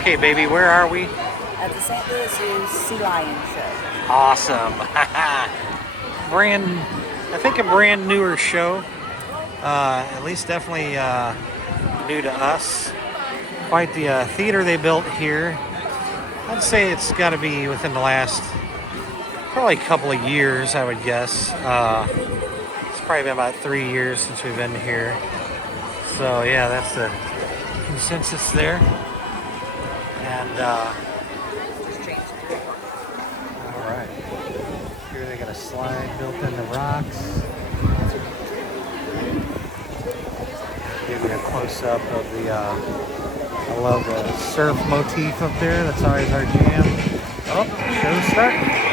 Okay, baby, where are we? At the St. Louis Zoo Sea Lion Show. Awesome. I think a brand newer show. At least definitely new to us. Quite the theater they built here. I'd say it's got to be within the last probably couple of years, I would guess. It's probably been about 3 years since we've been here. So yeah, that's the consensus there. And all right, here they got a slide built in the rocks. Give you a close up of the. I love the surf motif up there. That's always our jam. Oh, show's starting.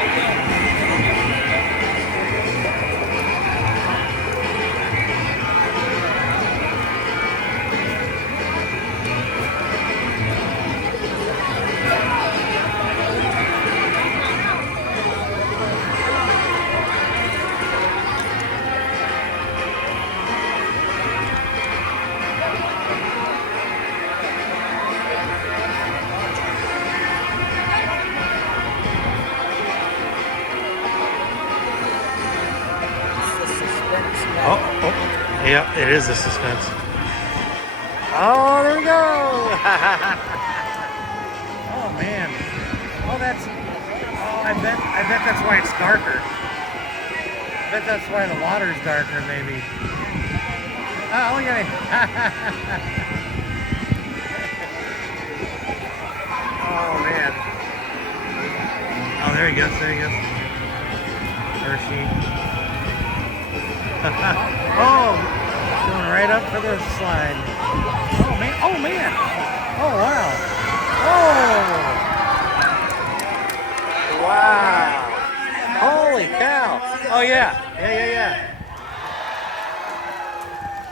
Yeah, it is a suspense. Oh, there we go! Oh man. Oh, I bet that's why it's darker. I bet that's why the water's darker, maybe. Oh, look at it. Oh man. Oh, there he goes. Hershey. Oh, going right up for the slide. Oh man! Oh man! Oh wow! Oh! Wow! Holy cow! Oh yeah! Yeah.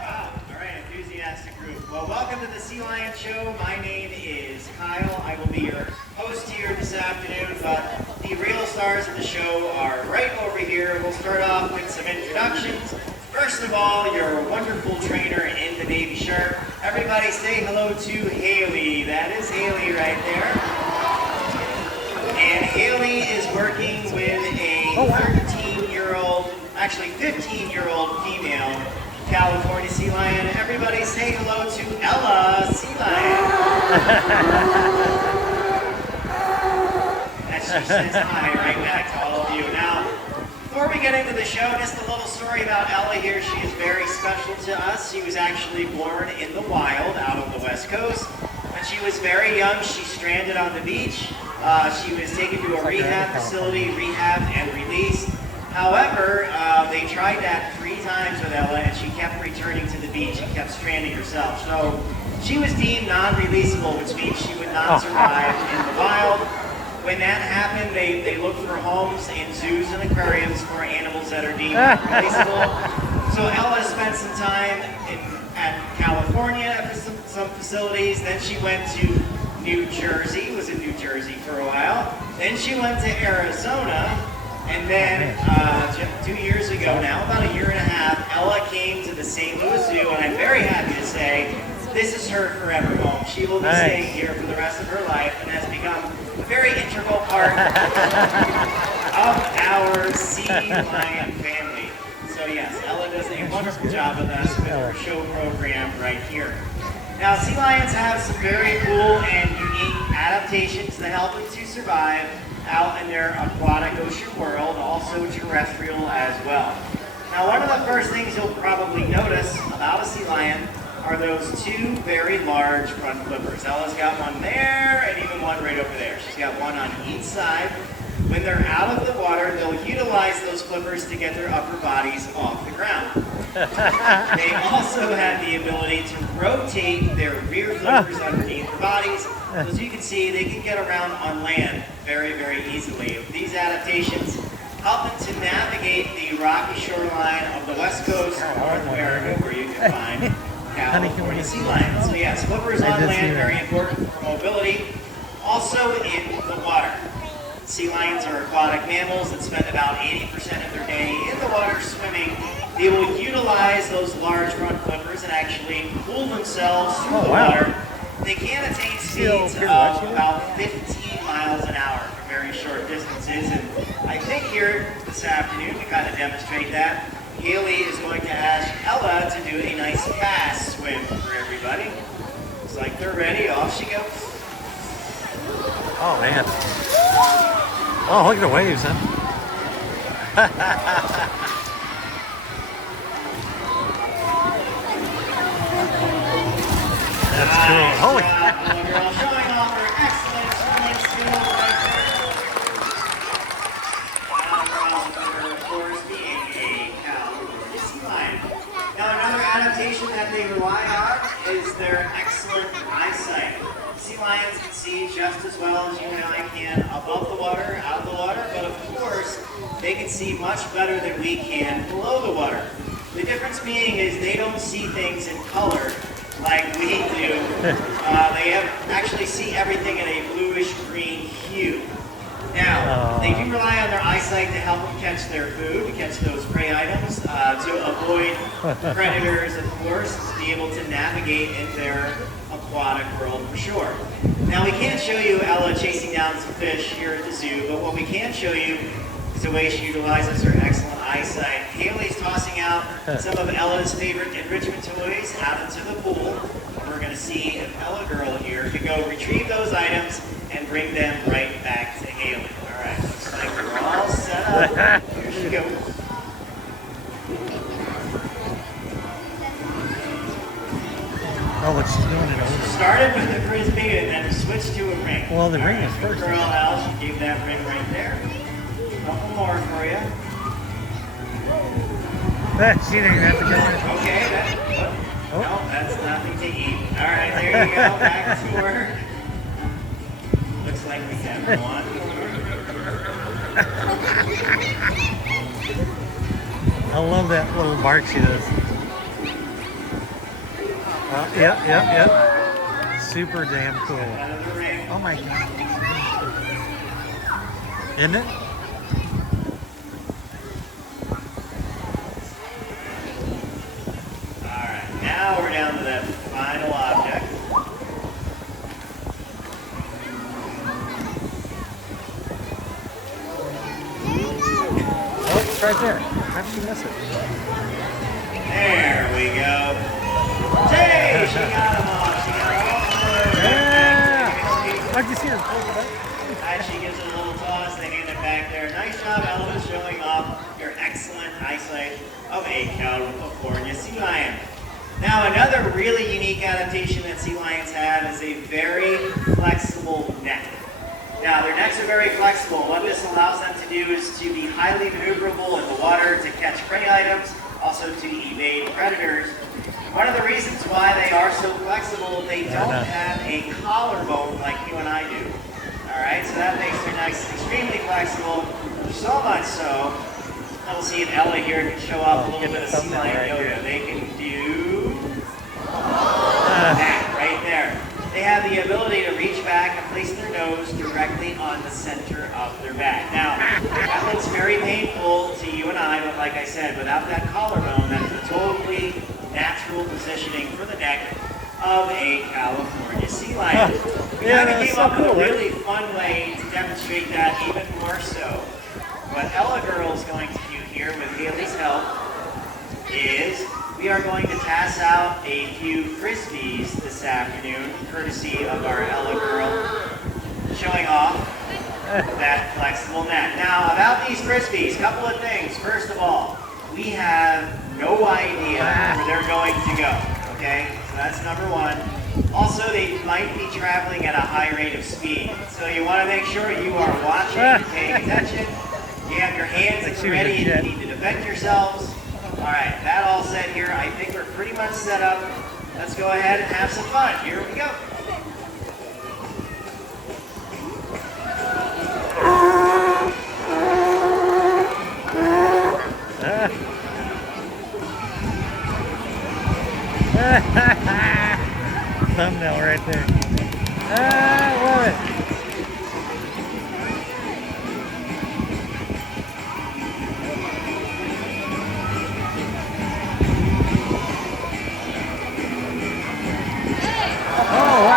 Wow! All right, enthusiastic group. Well, welcome to the Sea Lion Show. My name is Kyle. I will be your host here this afternoon, but the real stars of the show are right over here. We'll start off with some introductions. First of all, your wonderful trainer in the Navy shirt. Everybody say hello to Haley. That is Haley right there. And Haley is working with a 13-year-old, actually 15-year-old female California sea lion. Everybody say hello to Ella, sea lion. As she says hi right back to all of you. Now, before we get into the show, just a little story about Ella here. She is very special to us. She was actually born in the wild out on the West Coast. When she was very young, she stranded on the beach. She was taken to a rehab facility, rehabbed and released. However, they tried that 3 times with Ella, and she kept returning to the beach and kept stranding herself. So she was deemed non-releasable, which means she would not survive in the wild. When that happened, they looked for homes in zoos and aquariums for animals that are deemed releasable. So Ella spent some time at California at some facilities. Then she went to New Jersey, was in New Jersey for a while. Then she went to Arizona. And then 2 years ago now, about a year and a half, Ella came to the St. Louis Zoo, and I'm very happy to say this is her forever home. She will be staying here for the rest of her life and has become a very integral part of our sea lion family. So yes, Ella does a wonderful job with us with her show program right here. Now, sea lions have some very cool and unique adaptations that help them to survive out in their aquatic ocean world, also terrestrial as well. Now, one of the first things you'll probably notice about a sea lion are those 2 very large front flippers. Ella's got one there and even one right over there. She's got one on each side. When they're out of the water, they'll utilize those flippers to get their upper bodies off the ground. They also have the ability to rotate their rear flippers underneath their bodies. So as you can see, they can get around on land very, very easily. These adaptations help them to navigate the rocky shoreline of the west coast of North America, where you can find California sea lions. So yes, flippers on land, very important for mobility. Also in the water. Sea lions are aquatic mammals that spend about 80% of their day in the water swimming. They will utilize those large front flippers and actually pull themselves through the water. They can attain speeds of about 15 miles an hour for very short distances. And I think here this afternoon, to kind of demonstrate that, Haley is going to ask Ella to do a nice fast swim for everybody. Looks like they're ready. Off she goes. Oh, man. Oh, look at the waves, huh? That's cool. Holy crap. Babygirl, showing off her excellent swimming skills right there. Of course, being a California sea lion. Now, another adaptation that they rely on is their excellent eyesight. Sea lions can see just as well as you and I can above the water, out of the water, but of course, they can see much better than we can below the water. The difference being is they don't see things in color like we do. They actually see everything in a bluish-green hue. Now, they do rely on their eyesight to help them catch their food, to catch those prey items, to avoid predators, of course, to be able to navigate in their aquatic world for sure. Now, we can't show you Ella chasing down some fish here at the zoo, but what we can show you is the way she utilizes her excellent eyesight. Haley's tossing out some of Ella's favorite enrichment toys out into the pool. And we're going to see if Ella Girl here can go retrieve those items and bring them right back to Haley. All right, looks like we're all set up. Here she goes. Oh, but she's doing it over. Started with the frisbee and then switched to a ring. Well, the ring is first. Girl Al, she gave that ring right there. A couple more for you. She didn't even have to go. Okay, no, that's nothing to eat. All right, there you go. Back to her. Looks like we have one. I love that little bark she does. Yep. Super damn cool. Another ring. Oh my god. Isn't it? Alright, now we're down to that final object. Oh, it's right there. How did you miss it? There we go. Hey, she got him off. She got him off. Yeah! How'd you see her? She gives it a little toss. They hand it back there. Nice job, Ella, showing off your excellent eyesight of a California sea lion. Now, another really unique adaptation that sea lions have is a very flexible neck. Now, their necks are very flexible. What this allows them to do is to be highly maneuverable in the water, to catch prey items, also to evade predators. One of the reasons why they are so flexible, they don't have a collarbone like you and I do. All right, so that makes their necks extremely flexible, so much so. We'll see if Ella here can show off a little bit of sea lion yoga. They can do that right there. They have the ability to reach back and place their nose directly on the center of their back. Now, that looks very painful to you and I, but like I said, without that collarbone, that's a totally natural positioning for the neck of a California sea lion. We kind of came up with a really fun way to demonstrate that even more so. What Ella Girl is going to do here with Haley's help is we are going to pass out a few frisbees this afternoon, courtesy of our Ella Girl, showing off that flexible net. Now, about these frisbees, a couple of things. First of all, we have no idea where they're going to go, okay? So that's number one. Also, they might be traveling at a high rate of speed. So you want to make sure you are watching and paying attention. You have your hands at the ready if you need to defend yourselves. All right, that all set here. I think we're pretty much set up. Let's go ahead and have some fun. Here we go. Thumbnail right there. I love it. Oh, wow.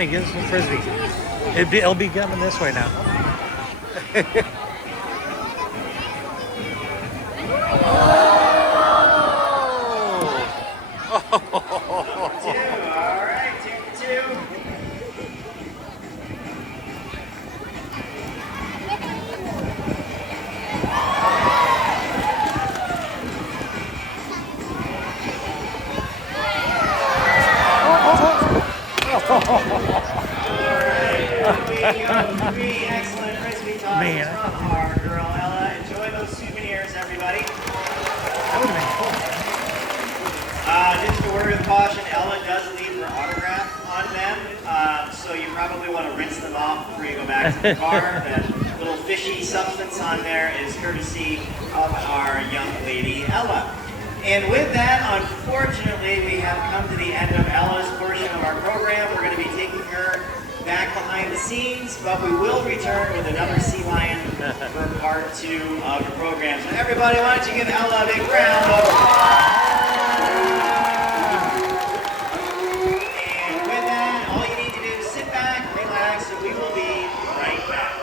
Johnny, give us a frisbee. It'll be coming this way now. Two. All right, 2 for 2. Three excellent frisbee tosses from our girl Ella. Enjoy those souvenirs, everybody. That would have been cool. Just a word of caution, Ella does leave her autograph on them, so you probably want to rinse them off before you go back to the car. That little fishy substance on there is courtesy of our young lady Ella. And with that, unfortunately, we have come to the end of Ella's portion of our program. We're going to be taking her back behind the scenes, but we will return with another sea lion for part 2 of the program. So everybody, why don't you give Ella a big round of applause? And with that, all you need to do is sit back, relax, and we will be right back.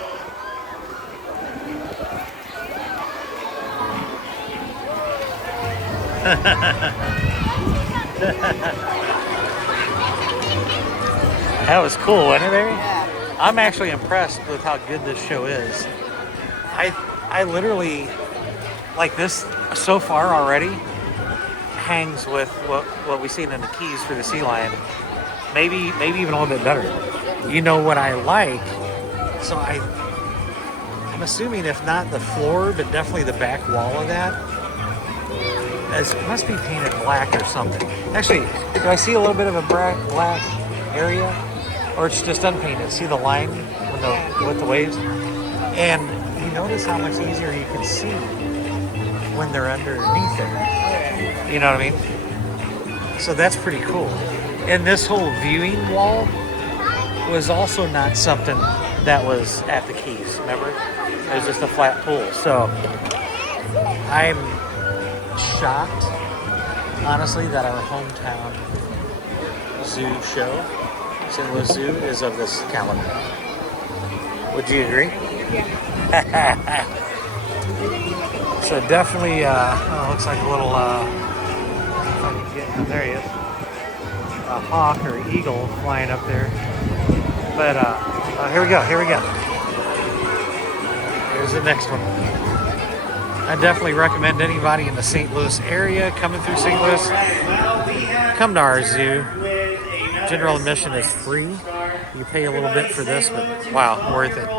That was cool, wasn't it, baby? Yeah. I'm actually impressed with how good this show is. I literally, like this so far already, hangs with what we've seen in the Keys for the Sea Lion. Maybe even a little bit better. You know what I like? So I'm assuming if not the floor, but definitely the back wall of that must be painted black or something. Actually, do I see a little bit of a black area? Or it's just unpainted. See the line with the waves? And you notice how much easier you can see when they're underneath there. You know what I mean? So that's pretty cool. And this whole viewing wall was also not something that was at the Keys, remember? It was just a flat pool. So I'm shocked, honestly, that our hometown zoo show, St. Louis Zoo, is of this caliber. Would you agree? Yeah. So definitely, looks like a little, if I can get, there he is, a hawk or eagle flying up there. But here we go. Here's the next one. I definitely recommend anybody in the St. Louis area coming through St. Louis, come to our zoo. General admission is free. You pay a little bit for this, but wow, worth it.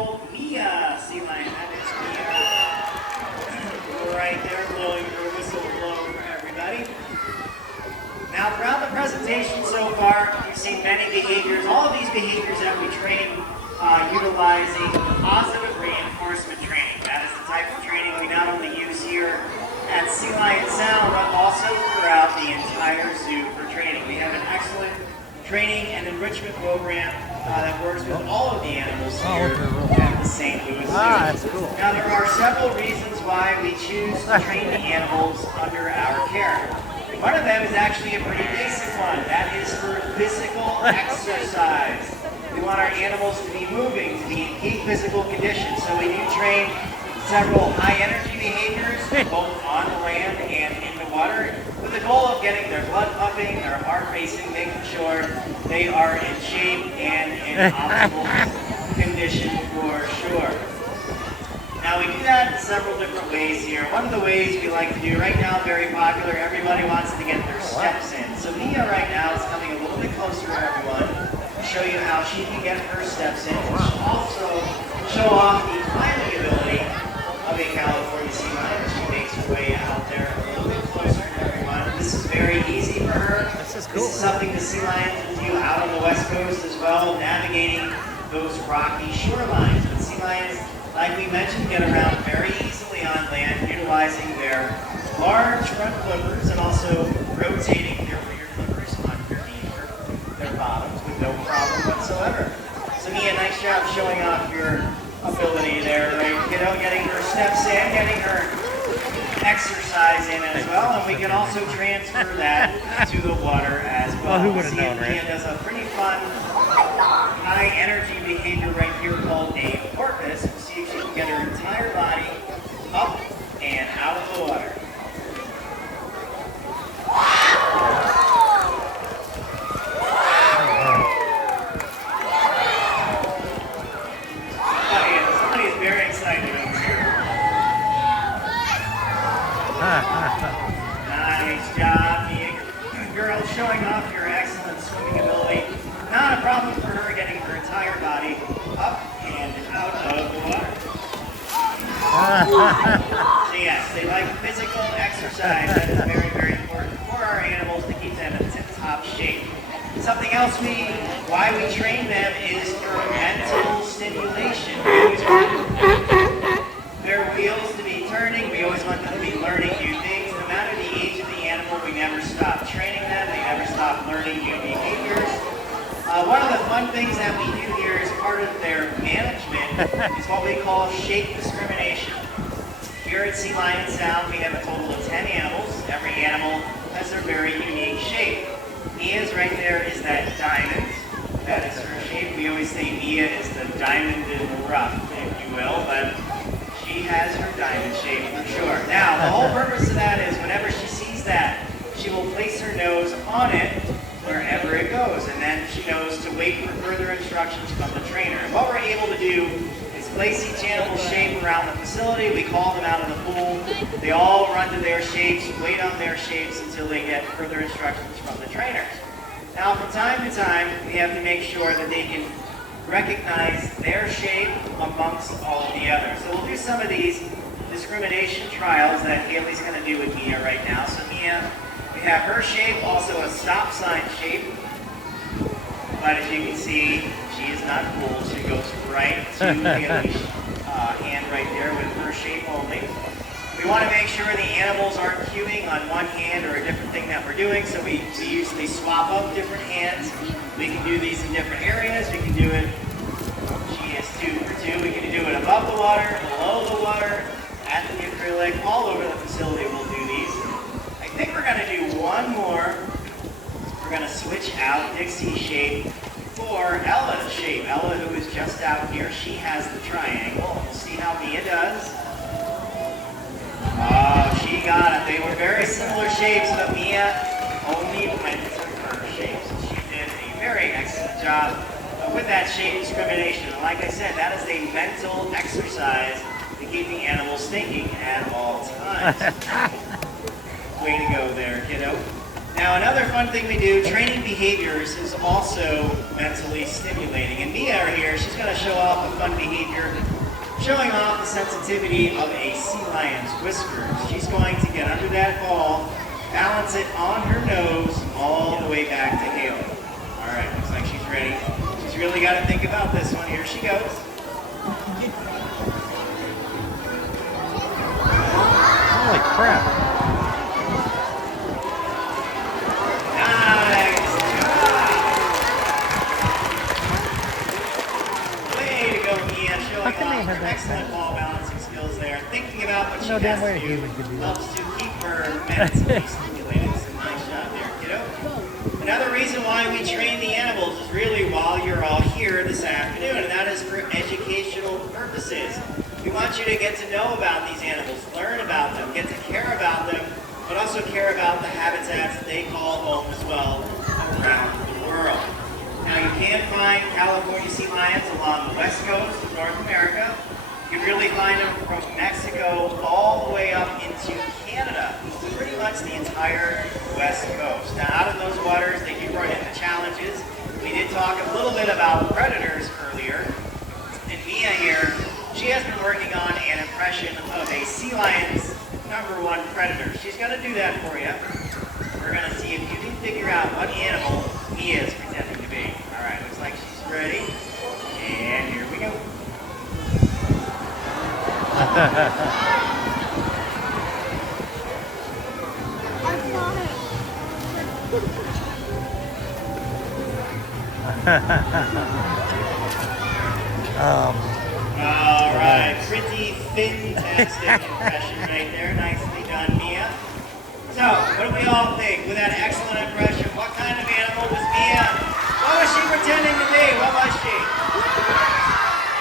Right there, blowing your whistle blow for everybody. Now, throughout the presentation so far, you've seen many behaviors. All of these behaviors that we train utilizing positive reinforcement training. That is the type of training we not only use here at Sea Lion Sound, but also throughout the entire zoo for training. We have an excellent training and enrichment program that works with all of the animals here at the St. Louis Zoo. That's cool. Now, there are several reasons why we choose to train the animals under our care. One of them is actually a pretty basic one. That is for physical exercise. We want our animals to be moving, to be in peak physical condition. So we do train several high-energy behaviors, both on the land and in the water, with the goal of getting their blood pumping, their heart racing, making sure they are in shape and in optimal condition for sure. Now, we do that in several different ways here. One of the ways we like to do right now, very popular, everybody wants to get their steps in. So Mia right now is coming a little bit closer to everyone to show you how she can get her steps in. And she'll also show off the climbing ability of a California sea lion as she makes her way out there a little bit closer to everyone. This is very easy for her. This is cool. This is something the sea lions will do out on the West Coast as well, navigating those rocky shorelines. But sea lions, like we mentioned, get around very easily on land, utilizing their large front flippers and also rotating their rear flippers underneath their bottoms with no problem whatsoever. So Mia, nice job showing off your ability there, right? Getting her steps in, getting her exercise in as well, and we can also transfer that to the water as well. Well, who would have See known, if right? Mia does a pretty fun high energy behavior right here called a porpoise. We'll see if she can get her entire body up and out of the water. Oh yeah, somebody is very excited over here. Nice job, Mia. Girl, showing off your excellent swimming ability. Not a problem for her getting her entire body up and out of the water. So yes, they like physical exercise. That is very, very important for our animals to keep them in tip-top shape. Something else why we train them is for mental stimulation. We always want their wheels to be turning. We always want them to be learning new things. No matter the age of the animal, we never stop training them. They never stop learning new behaviors. One of the fun things that we do here as part of their management is what we call shape discrimination. Here at Sea Lion Sound, we have a total of 10 animals. Every animal has their very unique shape. Mia's right there is that diamond. That is her shape. We always say Mia is the diamond in the rough, if you will, but she has her diamond shape for sure. Now, the whole purpose of that is whenever she sees that, she will place her nose on it wherever it goes, and then she knows to wait for further instructions from the trainer. And what we're able to do is place each animal's shape around the facility. We call them out of the pool. They all run to their shapes, wait on their shapes until they get further instructions from the trainers. Now, from time to time, we have to make sure that they can recognize their shape amongst all of the others. So we'll do some of these discrimination trials that Haley's going to do with Mia right now. So Mia, we have her shape, also a stop sign shape. But as you can see, she is not fooled. She goes right to Haley's hand right there with her shape only. We want to make sure the animals aren't cueing on one hand or a different thing that we're doing, so we usually swap up different hands. We can do these in different areas. We can do it, she is 2 for 2. We can do it above the water, below the water, at the acrylic, all over the facility we'll do these. I think we're going to do one more. We're going to switch out Dixie's shape for Ella's shape. Ella, who is just out here, she has the triangle. We'll see how Mia does. Oh, she got it. They were very similar shapes, but Mia only went to her shape. So she did a very excellent job with that shape discrimination. And like I said, that is a mental exercise to keep the animals thinking at all times. Way to go there, kiddo. Now, another fun thing we do, training behaviors, is also mentally stimulating. And Mia here, she's going to show off a fun behavior, showing off the sensitivity of a sea lion's whiskers. She's going to get under that ball, balance it on her nose, all the way back to Haley. All right, looks like she's ready. She's really got to think about this one. Here she goes. Holy crap. Nice job. Way to go, Mia, showing off her excellent ball balancing skills there. Thinking about what she No damn has way to he do would do that. helps to keep her mentally stimulated. So nice job there, kiddo. Another reason why we train the animals is really while you're all here this afternoon, and that is for educational purposes. We want you to get to know about these animals, learn about them, get to care about them, but also care about the habitats that they call home as well around the world. Now, you can find California sea lions along the west coast of North America. You can really find them from Mexico all the way up into Canada, pretty much the entire west coast. Now, out in those waters, they do run into challenges. We did talk a little bit about predators earlier. And Mia here, she has been working on an impression of a sea lion's #1 predator. She's going to do that for you. We're going to see if you can figure out what animal Mia is pretending to be. All right, looks like she's ready. And here we go. All right, pretty fantastic impression right there, nicely done, Mia. So, what do we all think with that excellent impression? What kind of animal was Mia? What was she pretending to be? What was she?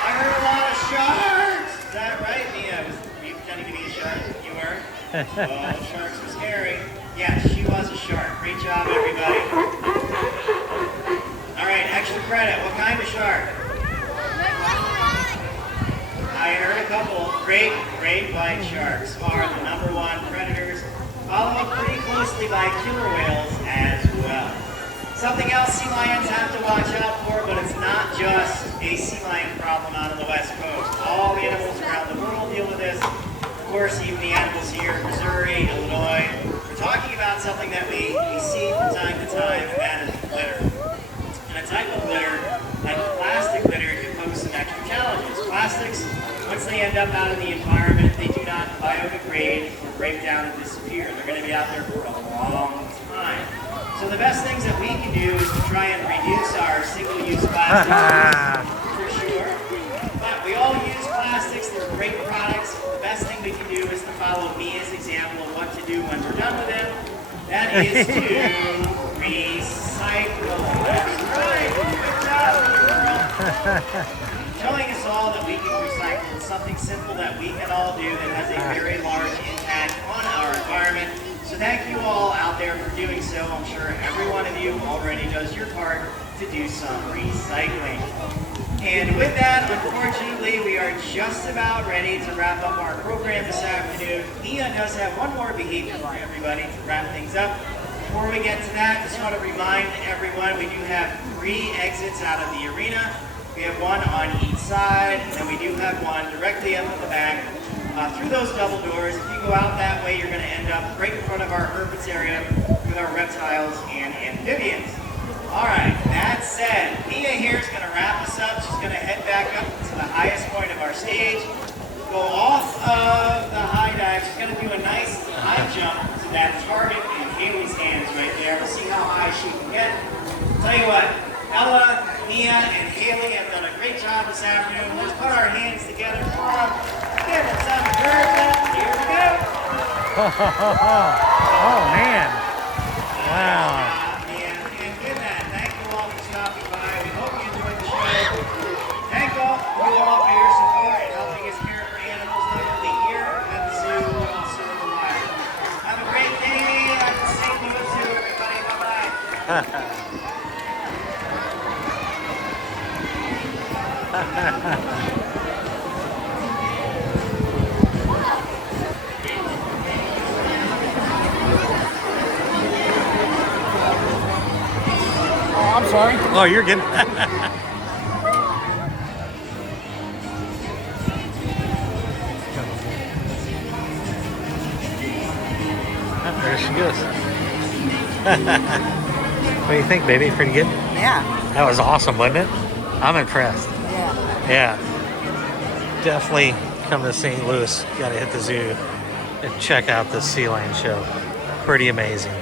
I heard a lot of sharks. Is that right, Mia? Were you pretending to be a shark? You were? Oh, sharks are scary. Yes, she was a shark. Great job, everybody. All right, extra credit. What kind of shark? I heard a couple. Great white sharks are the #1 predators, followed pretty closely by killer whales as well. Something else sea lions have to watch out for, but it's not just a sea lion problem out on the West Coast. All the animals around the world deal with this. Of course, even the animals here in Missouri, Illinois. We're talking about something that we see from time to time, and that is litter. And a type of litter, like plastic litter, can pose some extra challenges. Plastics, once they end up out in the environment, they do not biodegrade or break down and disappear. They're going to be out there for a long time. So the best things that we can do is to try and reduce our single-use plastics, for sure. But we all use plastics. They're great products. The best thing we can do is to follow Mia's example of what to do when we're done with them. That is to recycle. That's right. Good job, girl. Showing us all that we can recycle is something simple that we can all do that has a very large impact on our environment. So thank you all out there for doing so. I'm sure every one of you already does your part to do some recycling. And with that, unfortunately, we are just about ready to wrap up our program this afternoon. Mia does have one more behavior for everybody to wrap things up. Before we get to that, just want to remind everyone we do have 3 exits out of the arena. We have one on each side, and we do have one directly up at the back. Through those double doors, if you go out that way, you're going to end up right in front of our herpetarium with our reptiles and amphibians. All right, that said, Mia here is going to wrap us up. She's going to head back up to the highest point of our stage, go off of the high dive. She's going to do a nice high jump to that target in Haley's hands right there. We'll see how high she can get. Tell you what, Ella, Mia, and Haley have done a great job this afternoon. Let's put our hands together for them. Give them some encouragement. Here we go. Oh, man. Wow. And with that, thank you all for stopping by. We hope you enjoyed the show. Thank you all for your support and helping us care for animals not only here at the zoo, but also in the wild. Have a great day at the St. Louis Zoo, everybody. Bye-bye. Oh, I'm sorry. Oh, you're good. There she goes. What do you think, baby? Pretty good? Yeah. That was awesome, wasn't it? I'm impressed. Yeah. Yeah. Definitely come to St. Louis. Got to hit the zoo and check out the sea lion show. Pretty amazing.